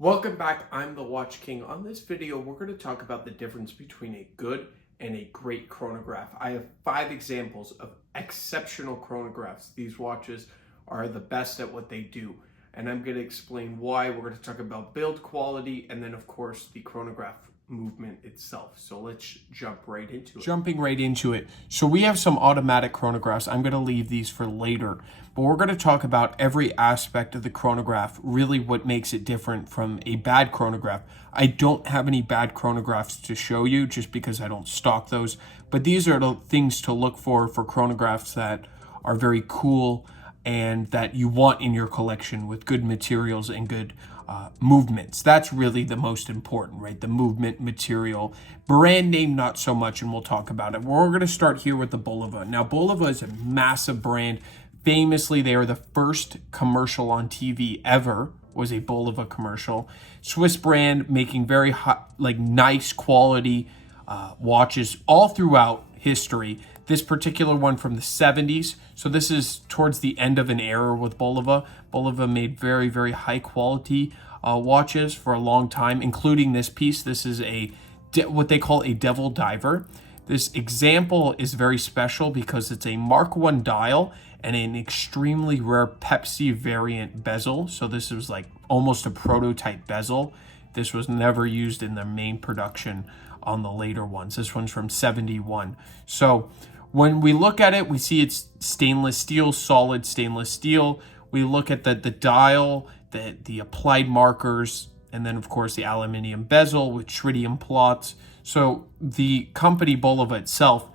Welcome back, I'm the Watch King. On this video, we're going to talk about the difference between a good and a great chronograph. I have 5 examples of exceptional chronographs. These watches are the best at what they do, and I'm going to explain why. We're going to talk about build quality, and then of course the chronograph movement itself. So let's jump right into it. Jumping right into it. So we have some automatic chronographs. I'm going to leave these for later, but we're going to talk about every aspect of the chronograph, really what makes it different from a bad chronograph. I don't have any bad chronographs to show you just because I don't stock those, but these are the things to look for chronographs that are very cool and that you want in your collection with good materials and good movements. That's really the most important, right? The movement, material, brand name, not so much, and we'll talk about it. We're going to start here with the Boliva. Now, Boliva is a massive brand. Famously, they are the first commercial on TV ever was a Boliva commercial. Swiss brand, making very hot, nice quality watches all throughout history. This particular one from the 70s. So this is towards the end of an era with Boliva. Boliva made very, very high quality watches for a long time, including this piece. This is what they call a devil diver. This example is very special because it's a Mark I dial and an extremely rare Pepsi variant bezel. So this was like almost a prototype bezel. This was never used in the main production on the later ones. This one's from 71. So when we look at it, we see it's stainless steel, solid stainless steel. We look at the dial, the applied markers, and then of course the aluminum bezel with tritium plots. So the company Boliva itself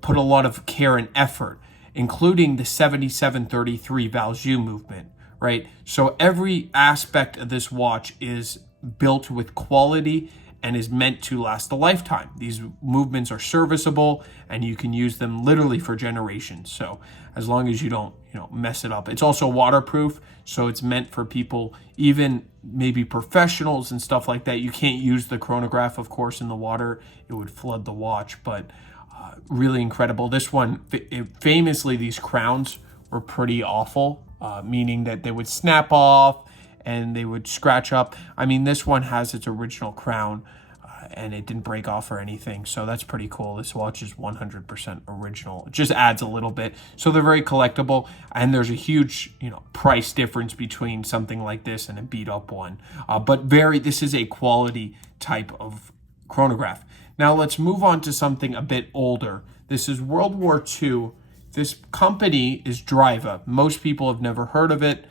put a lot of care and effort, including the 7733 Valjoux movement, right? So every aspect of this watch is built with quality and is meant to last a lifetime. These movements are serviceable and you can use them literally for generations. So as long as you don't, mess it up. It's also waterproof, so it's meant for people, even maybe professionals and stuff like that. You can't use the chronograph, of course, in the water. It would flood the watch, but really incredible. This one, famously, these crowns were pretty awful, meaning that they would snap off and they would scratch up. I mean, this one has its original crown and it didn't break off or anything. So that's pretty cool. This watch is 100% original. It just adds a little bit. So they're very collectible. And there's a huge, price difference between something like this and a beat up one. But this is a quality type of chronograph. Now let's move on to something a bit older. This is World War II. This company is DriveUp. Most people have never heard of it,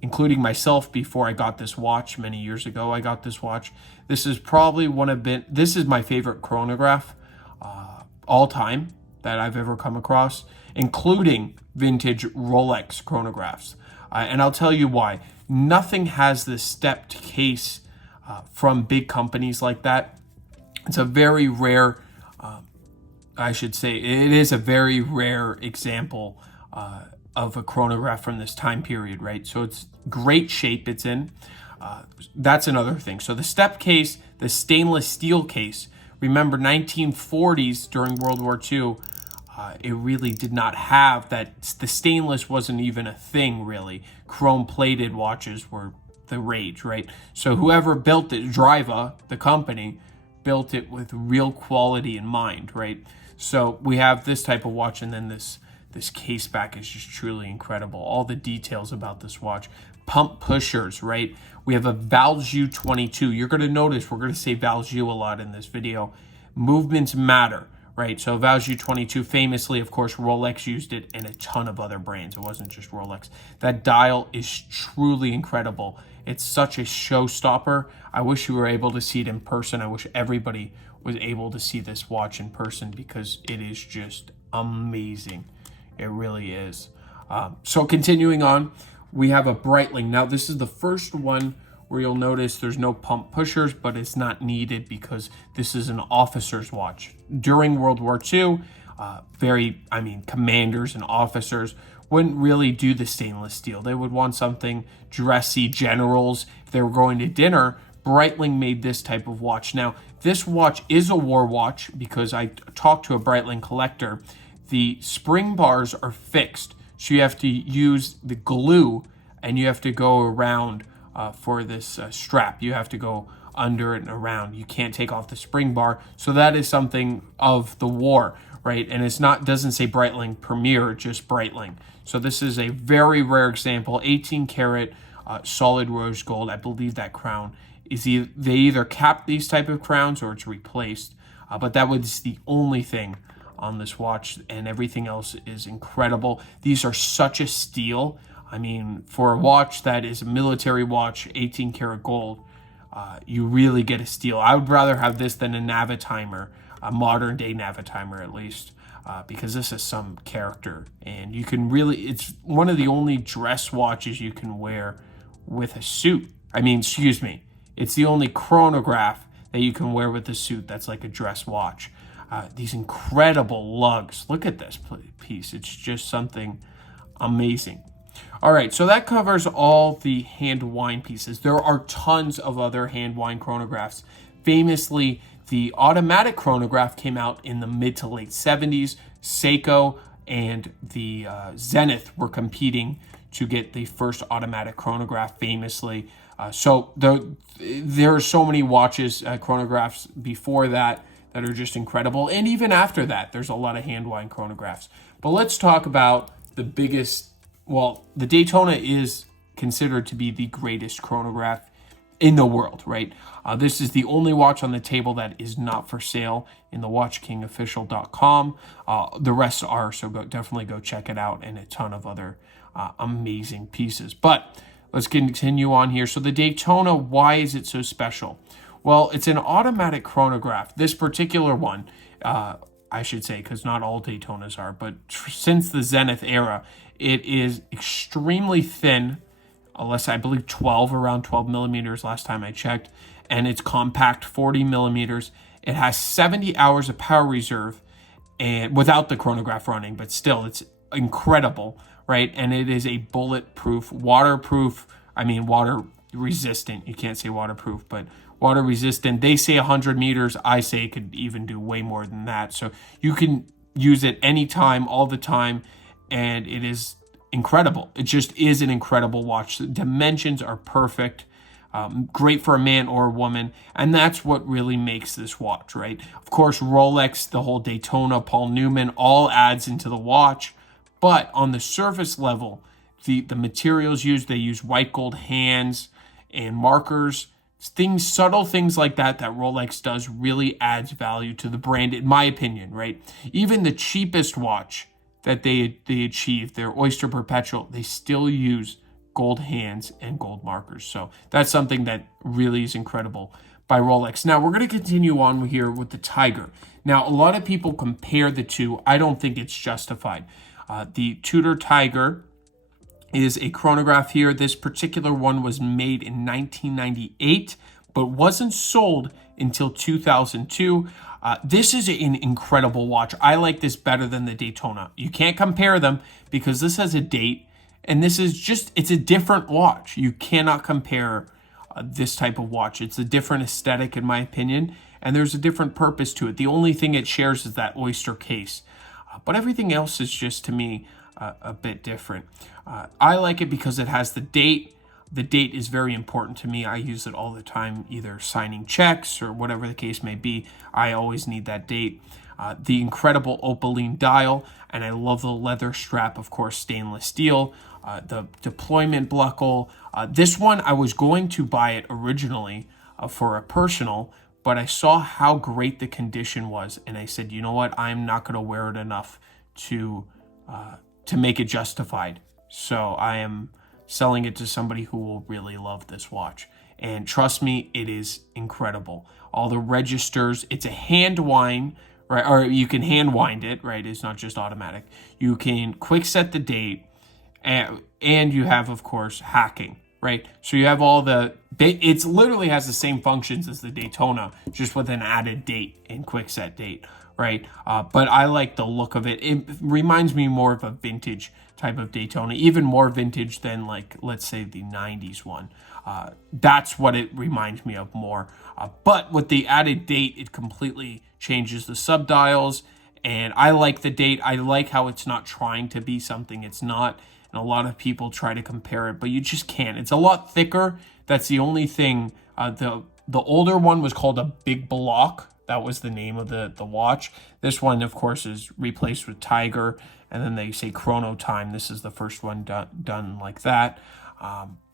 including myself before I got this watch. Many years ago, I got this watch. This is probably this is my favorite chronograph all time that I've ever come across, including vintage Rolex chronographs. And I'll tell you why. Nothing has this stepped case from big companies like that. It's a very rare, it is a very rare example of a chronograph from this time period, right? So it's great shape it's in. That's another thing. So the step case, the stainless steel case, remember 1940s during World War II, it really did not have that. The stainless wasn't even a thing, really. Chrome plated watches were the rage, right? So whoever built it, DriveUp, the company, built it with real quality in mind, right? So we have this type of watch, and then this case back is just truly incredible. All the details about this watch. Pump pushers, right? We have a Valjoux 22. You're going to notice we're going to say Valjoux a lot in this video. Movements matter, right? So Valjoux 22, famously, of course, Rolex used it and a ton of other brands. It wasn't just Rolex. That dial is truly incredible. It's such a showstopper. I wish you were able to see it in person. I wish everybody was able to see this watch in person because it is just amazing. It really is. So continuing on, we have a Brightling. Now, this is the first one where you'll notice there's no pump pushers, but it's not needed because this is an officer's watch. During World War II, commanders and officers wouldn't really do the stainless steel. They would want something dressy. Generals, if they were going to dinner, Brightling made this type of watch. Now, this watch is a war watch because I talked to a Brightling collector. The spring bars are fixed, so you have to use the glue and you have to go around for this strap. You have to go under and around. You can't take off the spring bar. So that is something of the war, right? And it's not, doesn't say Breitling Premier, just Breitling. So this is a very rare example, 18 karat solid rose gold. I believe that crown is they either cap these type of crowns or it's replaced. But that was the only thing on this watch, and everything else is incredible. These are such a steal. I mean, for a watch that is a military watch, 18 karat gold, you really get a steal. I would rather have this than a Navitimer, a modern day Navitimer at least, because this is some character. And you can really, it's one of the only dress watches you can wear with a suit. I mean, excuse me, it's the only chronograph that you can wear with a suit that's like a dress watch. These incredible lugs. Look at this piece. It's just something amazing. All right, so that covers all the hand wind pieces. There are tons of other hand wind chronographs. Famously, the automatic chronograph came out in the mid to late 70s. Seiko and the Zenith were competing to get the first automatic chronograph famously. So there are so many watches, chronographs before that are just incredible. And even after that, there's a lot of hand wind chronographs. But let's talk about the biggest. Well, the Daytona is considered to be the greatest chronograph in the world, right? This is the only watch on the table that is not for sale in the WatchKingOfficial.com. The rest are, so definitely go check it out, and a ton of other amazing pieces. But let's continue on here. So the Daytona, why is it so special? Well, it's an automatic chronograph. This particular one, I should say, because not all Daytonas are, but since the Zenith era, it is extremely thin, unless I believe around 12 millimeters last time I checked, and it's compact, 40 millimeters. It has 70 hours of power reserve, and without the chronograph running, but still, it's incredible, right? And it is a bulletproof, waterproof, water resistant. You can't say waterproof, but water resistant. They say 100 meters. I say it could even do way more than that. So you can use it anytime, all the time, and it is incredible. It just is an incredible watch. The dimensions are perfect. Great for a man or a woman, and that's what really makes this watch, right? Of course, Rolex, the whole Daytona, Paul Newman, all adds into the watch, but on the surface level, the materials used, they use white gold hands and markers, subtle things like that Rolex does really adds value to the brand, in my opinion, right? Even the cheapest watch that they achieve, their Oyster Perpetual, they still use gold hands and gold markers. So that's something that really is incredible by Rolex. Now we're going to continue on here with the Tiger. Now a lot of people compare the two. I don't think it's justified. The Tudor Tiger is a chronograph here. This particular one was made in 1998, but wasn't sold until 2002. This is an incredible watch. I like this better than the Daytona. You can't compare them because this has a date, and this is just, it's a different watch. You cannot compare this type of watch. It's a different aesthetic, in my opinion, and there's a different purpose to it. The only thing it shares is that oyster case, but everything else is just, to me, a bit different. I like it because it has the date. The date is very important to me. I use it all the time, either signing checks or whatever the case may be. I always need that date. The incredible opaline dial, and I love the leather strap, of course, stainless steel. The deployment buckle. This one, I was going to buy it originally for a personal, but I saw how great the condition was, and I said, you know what, I'm not going to wear it enough to make it justified. So I am selling it to somebody who will really love this watch. And trust me, it is incredible. All the registers, it's a hand wind, right? Or you can hand wind it, right? It's not just automatic. You can quick set the date, and you have, of course, hacking, right? So you have all it literally has the same functions as the Daytona, just with an added date and quick set date, right? But I like the look of it. It reminds me more of a vintage type of Daytona, even more vintage than, like, let's say the 90s one. That's what it reminds me of more. But with the added date, it completely changes the subdials, and I like the date. I like how it's not trying to be something it's not. and a lot of people try to compare it, but you just can't. It's a lot thicker. That's the only thing. The older one was called a Big Block. That was the name of the watch. This one, of course, is replaced with Tiger, and then they say Chrono Time. This is the first one done like that.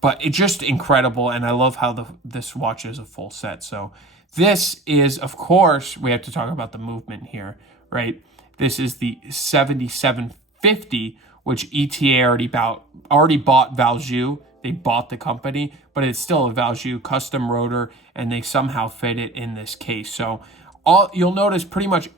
But it's just incredible, and I love how this watch is a full set. So this is, of course, we have to talk about the movement here, right? This is the 7750, which ETA already bought Valjoux. They bought the company, but it's still a Valjoux custom rotor, and they somehow fit it in this case. So you'll notice pretty much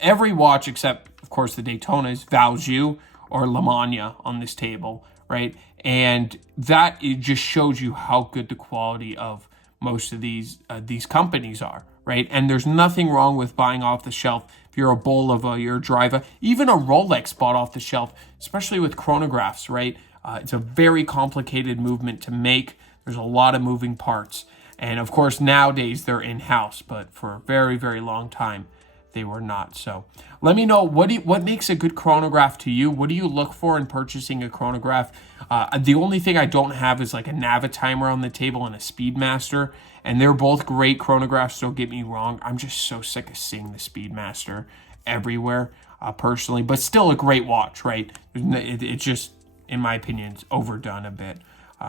every watch except, of course, the Daytona is Valjoux or La Manna on this table, right? And it just shows you how good the quality of most of these companies are, right? And there's nothing wrong with buying off the shelf. If you're a Boliva, you're a DriveUp, even a Rolex bought off the shelf, especially with chronographs, right? It's a very complicated movement to make. There's a lot of moving parts. And of course, nowadays they're in-house, but for a very, very long time, they were not. So let me know, what makes a good chronograph to you? What do you look for in purchasing a chronograph? The only thing I don't have is like a Navitimer on the table and a Speedmaster, and they're both great chronographs, don't get me wrong. I'm just so sick of seeing the Speedmaster everywhere, personally, but still a great watch, right? It just, in my opinion, it's overdone a bit.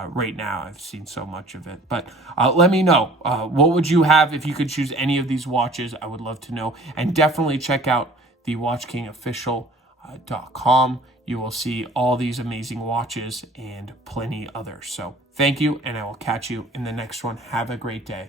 Right now, I've seen so much of it. But let me know. What would you have if you could choose any of these watches? I would love to know. And definitely check out the WatchKingOfficial.com. You will see all these amazing watches and plenty others. So thank you, and I will catch you in the next one. Have a great day.